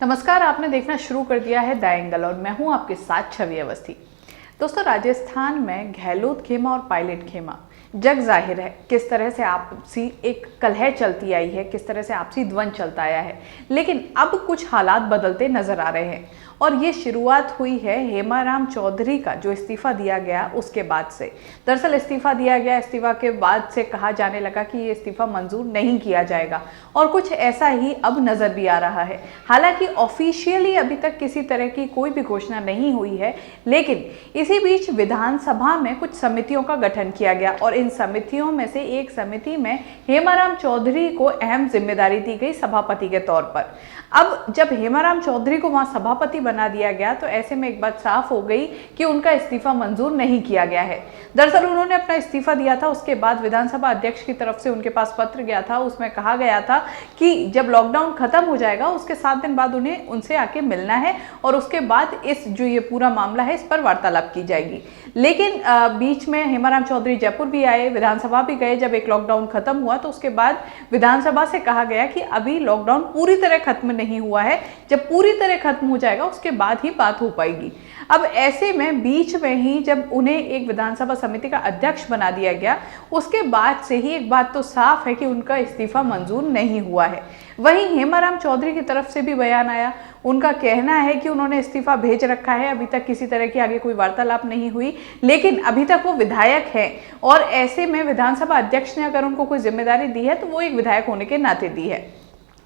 नमस्कार, आपने देखना शुरू कर दिया है द एंगल और मैं हूं आपके साथ छवि अवस्थी। दोस्तों, राजस्थान में गहलोत खेमा और पायलट खेमा जग जाहिर है किस तरह से आपसी एक कलह चलती आई है, किस तरह से आपसी द्वंद चलता आया है। लेकिन अब कुछ हालात बदलते नजर आ रहे हैं और ये शुरुआत हुई है हेमाराम चौधरी का जो इस्तीफा दिया गया उसके बाद से। दरअसल इस्तीफा दिया गया, इस्तीफा के बाद से कहा जाने लगा कि ये इस्तीफा मंजूर नहीं किया जाएगा और कुछ ऐसा ही अब नजर भी आ रहा है। हालांकि ऑफिशियली अभी तक किसी तरह की कोई भी घोषणा नहीं हुई है, लेकिन इसी बीच विधानसभा में कुछ समितियों का गठन किया गया और इन समितियों में से एक समिति में हेमाराम चौधरी को अहम जिम्मेदारी दी गई सभापति के तौर पर। अब जब हेमाराम चौधरी को वहां सभापति बना दिया गया तो ऐसे में एक बात साफ हो गई कि उनका इस्तीफा मंजूर नहीं किया गया है। दरअसल उन्होंने अपना इस्तीफा दिया था, उसके बाद विधानसभा अध्यक्ष की तरफ से उनके पास पत्र गया था। उसमें कहा गया था कि जब लॉकडाउन खत्म हो जाएगा उसके 7 दिन बाद उन्हें उनसे आके मिलना है और उसके बाद इस जो ये पूरा मामला है इस पर वार्तालाप की जाएगी। लेकिन बीच में हेमाराम चौधरी जयपुर भी आए, विधानसभा भी गए। जब एक लॉकडाउन खत्म हुआ तो उसके बाद विधानसभा से कहा गया कि अभी लॉकडाउन पूरी तरह खत्म नहीं हुआ है, जब पूरी तरह खत्म हो जाएगा उसके बाद ही बात हो पाएगी। अब ऐसे में बीच में ही जब उन्हें एक विधानसभा समिति का अध्यक्ष बना दिया गया उसके बाद से ही एक बात तो साफ है कि उनका इस्तीफा मंजूर नहीं हुआ है। वहीं हेमाराम चौधरी की तरफ से भी बयान आया, उनका कहना है कि उन्होंने इस्तीफा भेज रखा है, अभी तक किसी तरह की आगे कोई वार्तालाप नहीं हुई, लेकिन अभी तक वो विधायक है और ऐसे में विधानसभा अध्यक्ष ने अगर उनको कोई जिम्मेदारी दी है तो वो एक विधायक होने के नाते दी है।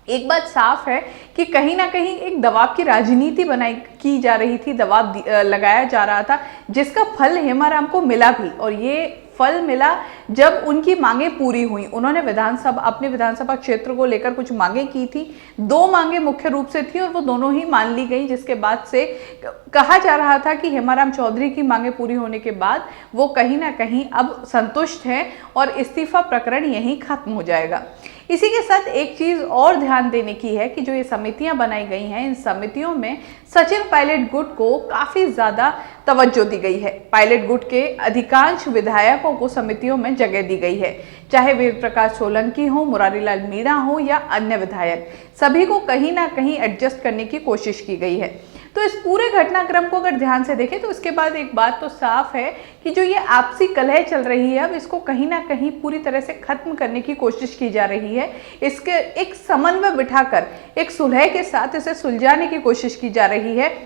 एक बात साफ है कि कहीं ना कहीं एक दबाव की राजनीति बनाई की जा रही थी, दबाव लगाया जा रहा था, जिसका फल हेमाराम को मिला भी। और ये फल मिला जब उनकी मांगे पूरी हुई। उन्होंने अपने विधानसभा क्षेत्र को लेकर कुछ मांगे की थी, 2 मांगे मुख्य रूप से थी और वो दोनों ही मान ली गई, जिसके बाद से कहा जा रहा था कि हेमाराम चौधरी की मांगे पूरी होने के बाद वो कहीं ना कहीं अब संतुष्ट हैं और इस्तीफा प्रकरण यहीं खत्म हो जाएगा। इसी के साथ एक चीज और ध्यान देने की है कि जो ये समितियां बनाई गई हैं, इन समितियों में सचिन पायलट गुट को काफी ज्यादा तवज्जो दी गई है। पायलट गुट के अधिकांश विधायकों को समितियों में जगह दी गई है, चाहे वेद प्रकाश सोलंकी हो, मुरारी लाल मीणा हो या अन्य विधायक, सभी को कहीं ना कहीं एडजस्ट करने की कोशिश की गई है। तो इस पूरे घटनाक्रम को अगर ध्यान से देखें तो इसके बाद एक बात तो साफ है कि जो ये आपसी कलह चल रही है अब इसको कहीं ना कहीं पूरी तरह से खत्म करने की कोशिश की जा रही है। इसके एक समन्वय बिठाकर एक सुलह के साथ इसे सुलझाने की कोशिश की जा रही है।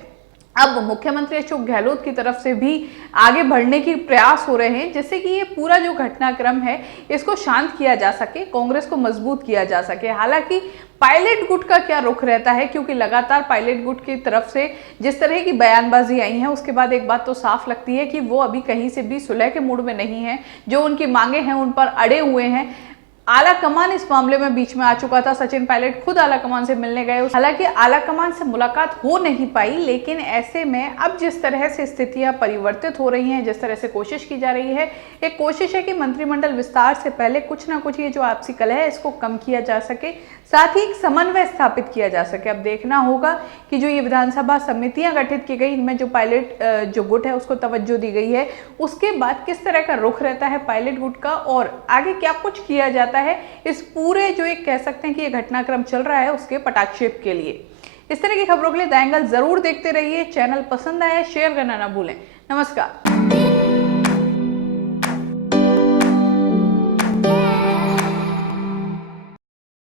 अब मुख्यमंत्री अशोक गहलोत की तरफ से भी आगे बढ़ने की प्रयास हो रहे हैं जिससे कि ये पूरा जो घटनाक्रम है इसको शांत किया जा सके, कांग्रेस को मजबूत किया जा सके। हालांकि पायलट गुट का क्या रुख रहता है, क्योंकि लगातार पायलट गुट की तरफ से जिस तरह की बयानबाजी आई है उसके बाद एक बात तो साफ लगती है कि वो अभी कहीं से भी सुलह के मूड में नहीं है। जो उनकी मांगे हैं उन पर अड़े हुए हैं। आला कमान इस मामले में बीच में आ चुका था, सचिन पायलट खुद आला कमान से मिलने गए, हालांकि आला कमान से मुलाकात हो नहीं पाई। लेकिन ऐसे में अब जिस तरह से स्थितियां परिवर्तित हो रही हैं, जिस तरह से कोशिश की जा रही है, एक कोशिश है कि मंत्रिमंडल विस्तार से पहले कुछ ना कुछ ये जो आपसी कलह है इसको कम किया जा सके, साथ ही एक समन्वय स्थापित किया जा सके। अब देखना होगा कि जो ये विधानसभा समितियां गठित की गई इनमें जो पायलट जो गुट है उसको तवज्जो दी गई है, उसके बाद किस तरह का रुख रहता है पायलट गुट का और आगे क्या कुछ किया जाता है इस पूरे जो एक कह सकते हैं कि ये घटनाक्रम चल रहा है उसके पटाक्षेप के लिए। इस तरह की खबरों के लिए द एंगल जरूर देखते रहिए। चैनल पसंद आया शेयर करना ना भूलें। नमस्कार।